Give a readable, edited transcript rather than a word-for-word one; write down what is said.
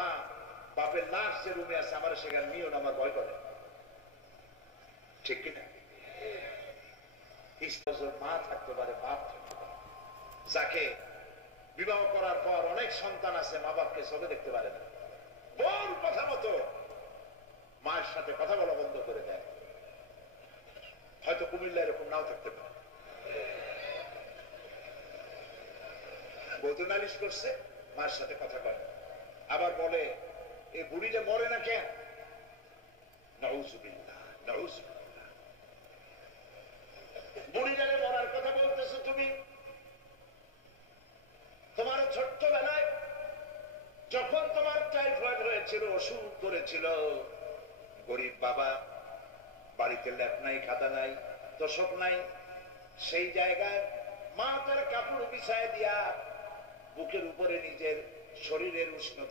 মা বাপের লাশ যে রুমে আছে আমার সেখানে নিও না, আমার ভয় করে। ঠিক কিনা? মা থাকতে পারে, বাপ থাকতে পারে, যাকে বিবাহ করার পর অনেক সন্তান আছে মা বাপকে চোখে দেখতে পারে না, বল কথা মতো মায়ের সাথে কথা বলা বন্ধ করে দেয়। হয়তো কুমিল্লা এরকম নাও থাকতে পারে, বৌদ্ধ নালিশ করছে, মায়ের সাথে কথা বলে, আবার বলে এই বুড়িটা মরে না কেন? নাউজুবিল্লাহ, নাউজুবিল্লাহ। বুড়িটারে মরার কথা বলতেছো তুমি? তোমার ছোট্টবেলায় যখন তোমার টাইফয়েড হয়েছিল, অসুখ করেছিল, গরিব বাবা, বাড়িতে ল্যাপ নাই, খাতা নাই, তোষক নাই, সেই জায়গায় মা তার কাপড় বিছায় দিয়া বুকের উপরে নিজের শরীরের উষ্ণতা